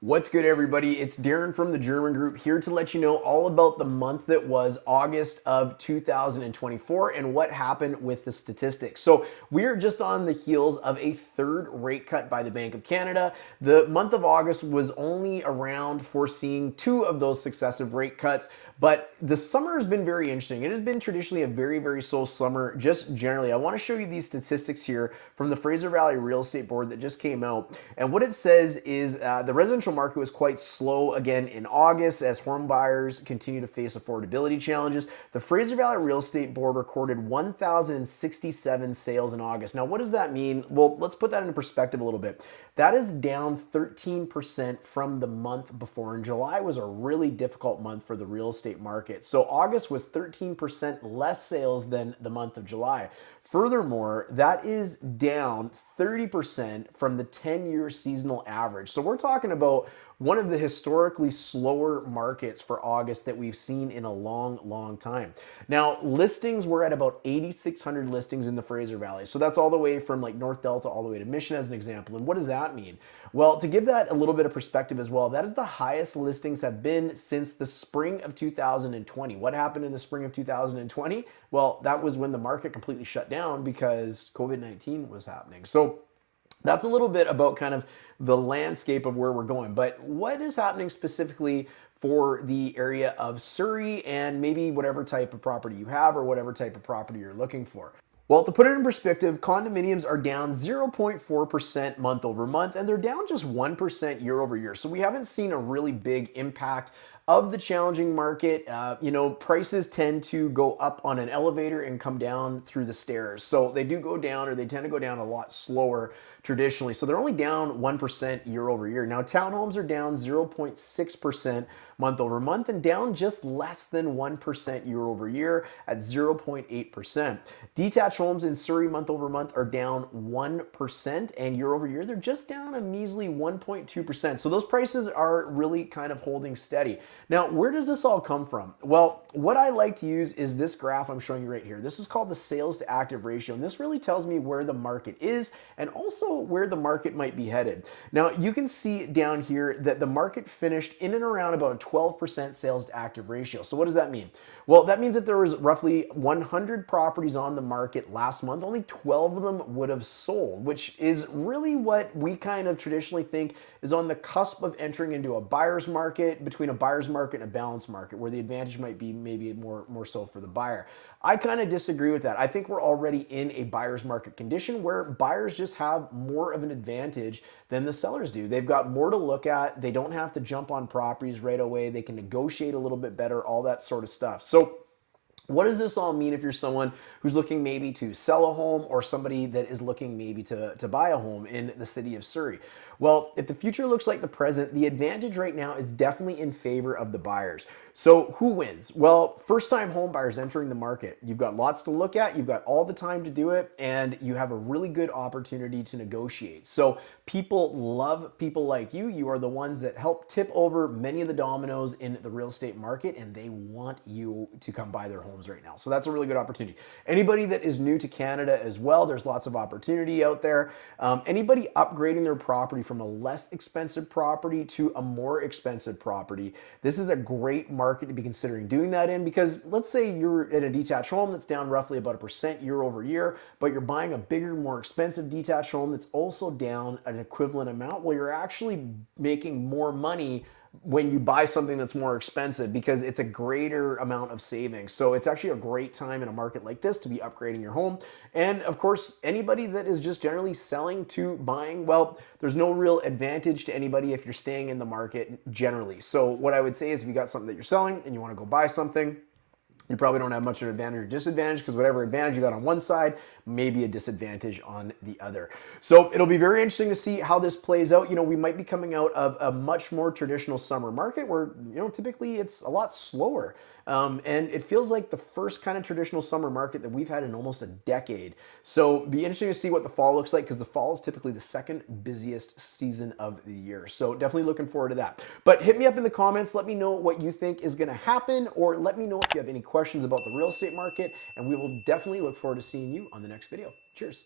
What's good, everybody? It's Darren from the German Group here to let you know all about the month that was August of 2024 and what happened with the statistics. So, we are just on the heels of a third rate cut by the Bank of Canada. The month of August was only around for seeing two of those successive rate cuts, but the summer has been very interesting. It has been traditionally a very slow summer, just generally. I want to show you these statistics here from the Fraser Valley Real Estate Board that just came out. And what it says is the residential market was quite slow again in August as home buyers continue to face affordability challenges. The Fraser Valley Real Estate Board recorded 1,067 sales in August. Now, what does that mean? Well, let's put that into perspective a little bit. That is down 13% from the month before, and July was a really difficult month for the real estate market. So August was 13% less sales than the month of July. Furthermore, that is down 30% from the 10-year seasonal average. So we're talking about one of the historically slower markets for August that we've seen in a long time. Now, listings were at about 8,600 listings in the Fraser Valley. So that's all the way from like North Delta all the way to Mission as an example. And what does that mean? Well, to give that a little bit of perspective as well, that is the highest listings have been since the spring of 2020. What happened in the spring of 2020? Well, that was when the market completely shut down because COVID-19 was happening. So that's a little bit about kind of the landscape of where we're going. But what is happening specifically for the area of Surrey and maybe whatever type of property you have or whatever type of property you're looking for? Well, to put it in perspective, condominiums are down 0.4% month over month, and they're down just 1% year over year. So we haven't seen a really big impact of the challenging market. Prices tend to go up on an elevator and come down through the stairs. So they do go down, or they tend to go down a lot slower traditionally. So they're only down 1% year over year. Now, townhomes are down 0.6% month over month and down just less than 1% year over year at 0.8%. Detached homes in Surrey month over month are down 1%, and year over year they're just down a measly 1.2%. So those prices are really kind of holding steady. Now, where does this all come from? Well, what I like to use is this graph I'm showing you right here. This is called the sales to active ratio, and this really tells me where the market is and also where the market might be headed. Now, you can see down here that the market finished in and around about a 12% sales to active ratio. So what does that mean? Well, that means that there was roughly 100 properties on the market last month. Only 12 of them would have sold, which is really what we kind of traditionally think is on the cusp of entering into a buyer's market, between a buyer's market and a balanced market, where the advantage might be maybe more so for the buyer. I kind of disagree with that. I think we're already in a buyer's market condition where buyers just have more of an advantage than the sellers do. They've got more to look at. They don't have to jump on properties right away. They can negotiate a little bit better, all that sort of stuff. So what does this all mean if you're someone who's looking maybe to sell a home or somebody that is looking maybe to buy a home in the city of Surrey? Well, if the future looks like the present, the advantage right now is definitely in favor of the buyers. So who wins? Well, first-time home buyers entering the market. You've got lots to look at, you've got all the time to do it, and you have a really good opportunity to negotiate. So people love people like you. You are the ones that help tip over many of the dominoes in the real estate market, and they want you to come buy their homes right now. So that's a really good opportunity. Anybody that is new to Canada as well, there's lots of opportunity out there. Anybody upgrading their property from a less expensive property to a more expensive property, this is a great market to be considering doing that in, because let's say you're in a detached home that's down roughly about 1% year over year, but you're buying a bigger, more expensive detached home that's also down an equivalent amount. Well, you're actually making more money when you buy something that's more expensive because it's a greater amount of savings. So it's actually a great time in a market like this to be upgrading your home. And of course, anybody that is just generally selling to buying, well, there's no real advantage to anybody if you're staying in the market generally. So what I would say is if you got something that you're selling and you want to go buy something, you probably don't have much of an advantage or disadvantage, because whatever advantage you got on one side may be a disadvantage on the other. So it'll be very interesting to see how this plays out. We might be coming out of a much more traditional summer market where, typically it's a lot slower. And it feels like the first kind of traditional summer market that we've had in almost a decade. So be interesting to see what the fall looks like, because the fall is typically the second busiest season of the year. So definitely looking forward to that. But hit me up in the comments. Let me know what you think is going to happen, or let me know if you have any questions about the real estate market, and we will definitely look forward to seeing you on the next video. Cheers.